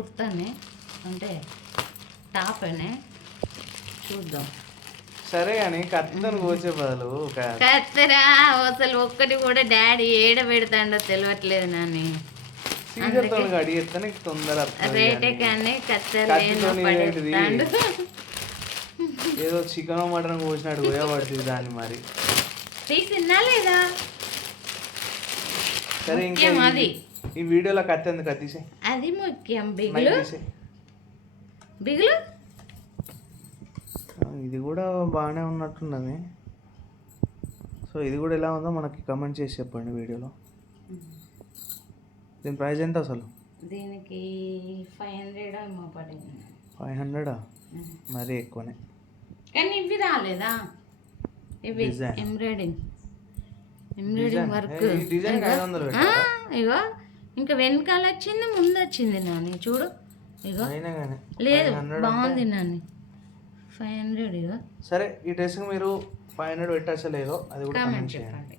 కుర్తానే అంటే టాప్ అనే చూద్దాం. సరే కానీ కత్తితో కోసే బదులు కత్తెరా అసలు ఒక్కటి కూడా డాడీ ఏడ పెడతాడో తెలియట్లేదు నాని. సీజర్తో అడిగి ఎత్తే నీకు తొందర రేటే కానీ కత్తెర ఏదో చికెన్ మటన్ కోసినట్టు పోయా పడుతుంది దాన్ని మరి తీసిందా లేదా. సరే ఇంకా అది ఈ వీడియోలో కత్తి ఎందుకు తీసే అది ముఖ్యం. బిగులు బిగులు ఇది కూడా బాగానే ఉన్నట్టున్నది. సో ఇది కూడా ఎలా ఉందో మనకి కమెంట్ చేసి చెప్పండి వీడియోలో. దీని ప్రైస్ ఎంత అసలు? దీనికి 500 ఏమో పడింది. 500 మరీ ఎక్కువనే. కానీ ఇవి రాలేదా? ఇవి ఎంబ్రాయిడింగ్ వర్క్. ఇగో ఇంకా వెనకాల వచ్చింది ముందు వచ్చింది నాని చూడు. ఇగో లేదు బాగుంది నాని. 500 ఇగో. సరే ఈ డ్రెస్కి మీరు 500 పెట్టచ్చలేదో అది కూడా కామెంట్ చెప్పండి.